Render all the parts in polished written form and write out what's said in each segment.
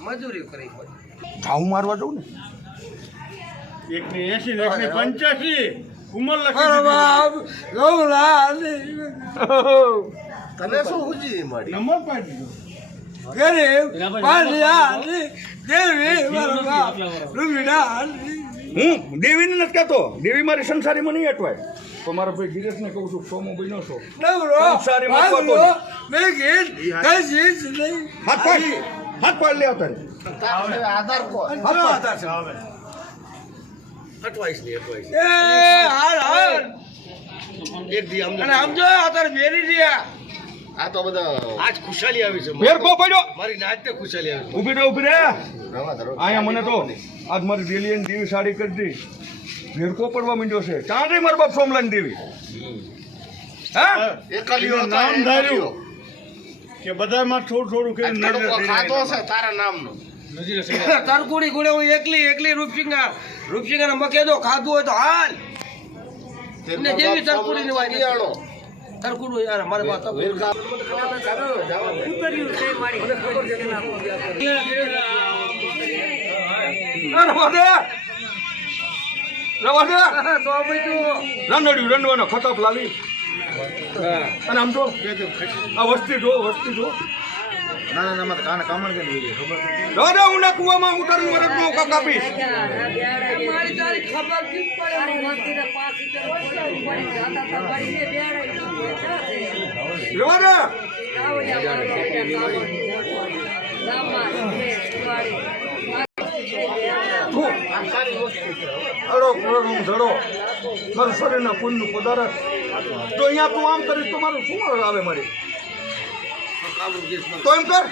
મજૂરી કરી ઘાઉં મારવા જવું ને 180 185 ઉંમર લખી તને શું હુજી મળી નંબર પાડી દીધો હું દેવીને નથી કહેતો દેવી મારી સંસારીમાં નહીં અટવાય તો મારા ભાઈ ગિરેશને કહું છું સોમો બન્યો છો સંસારીમાં અટવાતો હાથ પાડ લે અત્યારે આધાર કોણ અટવાઈસ ની એક દી આ તો બધા આજ ખુશાલી આવી છે ફેર કો પડ્યો મારી નાચ તે ખુશાલી આવી ઊભી રે અહીંયા મને તો આજ મારી ડેલી દેવી સાડી કરી દી ફેરકો પડવા માંડ્યો છે ચાંદરી માર બાપ સોમલાની દેવી હા એકાલીઓ નામ ધાર્યું કે બધામાં થોડું કરીને ખાતો છે તારા નામનો તરકુડી ગુડે હું એકલી રૂપસિંગા મકેદો ખાધું હોય તો હાલ ને જેવી તરકુડી ની વાત તરકુડું યાર મારે વાત રંડવાનો ખતાપ લાવી અને આમ તો આ વસ્તી જો દાદા હું ના કુવામાં ઉતારી મરદ નો કાપીશ મારું શરીરના પુણ્યનું પદાર્થ તો અહીંયા તું આમ કરીશ તો મારું શું આવે મારી તો એમ કર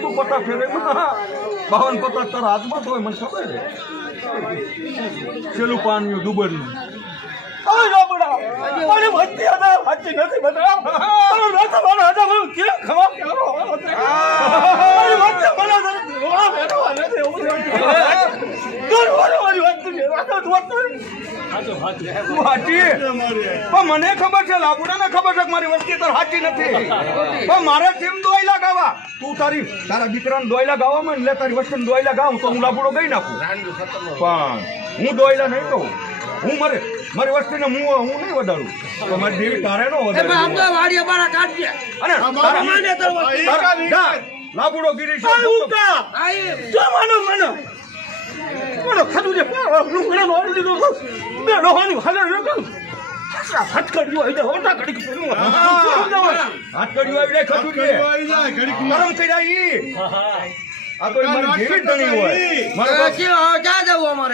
તું પતા ફેરે 52 પતા તારા હાથમાં તો હોય મને ખબર છે છેલ્લું પાણી દુબળનું મને ખબર છે લાબુડાને ખબર છે મારી વસ્તી તાર સાચી નથી પણ મારે કેમ દોયલા ગાવા તું તારા દીકરાને દોયલા ગાવામાં એટલે તારી વસ્તીને દોયલા ગાઉં તો હું લાબુડો ગઈ નાખું પણ હું દોયલા નહીં કહું હું મારી વસ્તીને હું નહીં વધારું તો મારી દેવી તારે નો વધારે લાબુડો ગીરી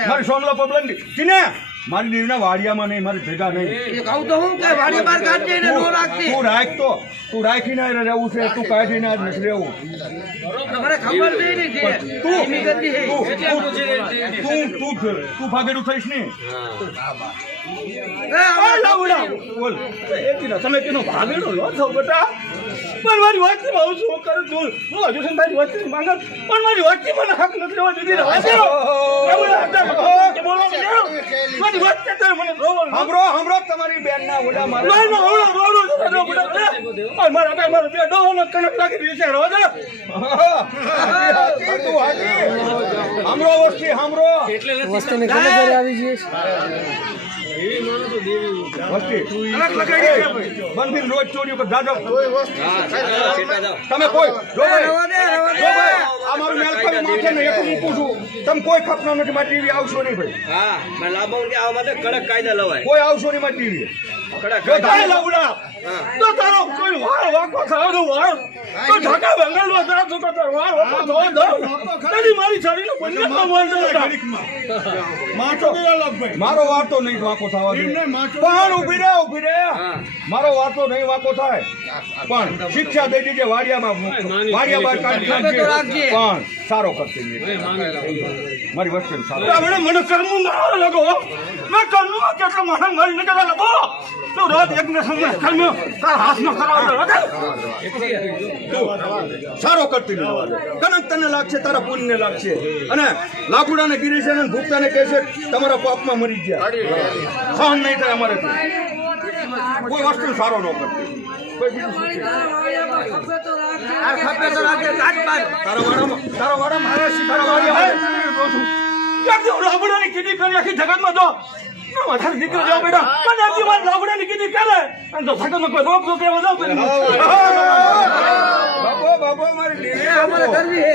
મારી સોમલા પબલંડી મારી દેવના વાડિયામાં નહીં મારી ભેગા નહીં તું રાખ તો તું રાખીને રહેવું છે તું કાઢીને નથી રહેવું તું ભાગેડું થઈશ ને તમે તેનો ભાગેડો લો છો બેટા પણ મારી વાતથી હું શું કરું છું હું હજુ સુધી મારી વાતથી માંગો પણ મારી વાતથી મને હક નથી લેવા દીધી હમરો તમારી બેન ના ઓડા મારા બે ડોહો કણક લાગી રહી છે હમરો વસ્તી હમરો વસ્તીને ખબર આવી છે બંધી રોજ ચોર્યું કે દાદા તમે કોઈ અમારું મેલકમ માથે ને એક મૂકું છું તમે કોઈ ખપના નથી મારી ટીવી આવશો નહીં ભાઈ કડક કાયદા લવાય કોઈ આવશો નહીં મારી ટીવી કડક તો તારો કોઈ વાર વાકો થાવ વાર તો ઢાકા બંગાળમાં જા તો તારો વાર વાકો થાવ તની મારી છાડીનો બંને મારો વાર તો નહીં વાકો થવા દે પણ ઊભી રે મારો વાર તો નહીં વાકો થાય પણ શિક્ષા દઈ દીજે વાડિયામાં કાઢી ખબર તો રાખજે. પણ સારો કરતી મારી વસ્તુ સારો મને કરવું ના લાગો મેં કરવું કેટલો મારા મારી ને કરા લાગો તો રાત એક ને સમય કર્મ્યો તાર હાથમાં કરાવતો સારો કરતી કનક તને લાગશે તારા પુણ્યને લાગશે અને લાકુડાને ગિરીશ અને ભૂખતાને કહેશે તમારા પાપમાં મરી ગયા સહન નહીં થાય અમારે કોઈ વસ્તુ સારો ન કરતી કોઈ બીજું શું છે? આ ખબર તો રાખજે રાજપાલ. તારા વાડામાં તારા વાડિયા લાકુડાની કીધી કરી આખી જગતમાં જો વધારે નીકળી જાવ બેટા મને આખી વાત લાકુડાની કીધી કરે અને તો જગતમાં કોઈ રોગ તો કેવા જાવ બાપો મારી દેવી અમારે કરવી હે.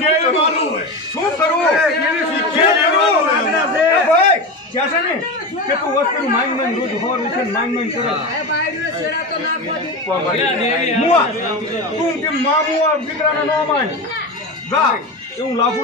શું કરવું ભાઈ ક્યાં છે ને કે તું વસ્તુ માંગ રોજ હોર ઉઠે માંગ કરે મુઆ તું કે મામુઆ દીકરાને ન માન ગા એવું લાગુ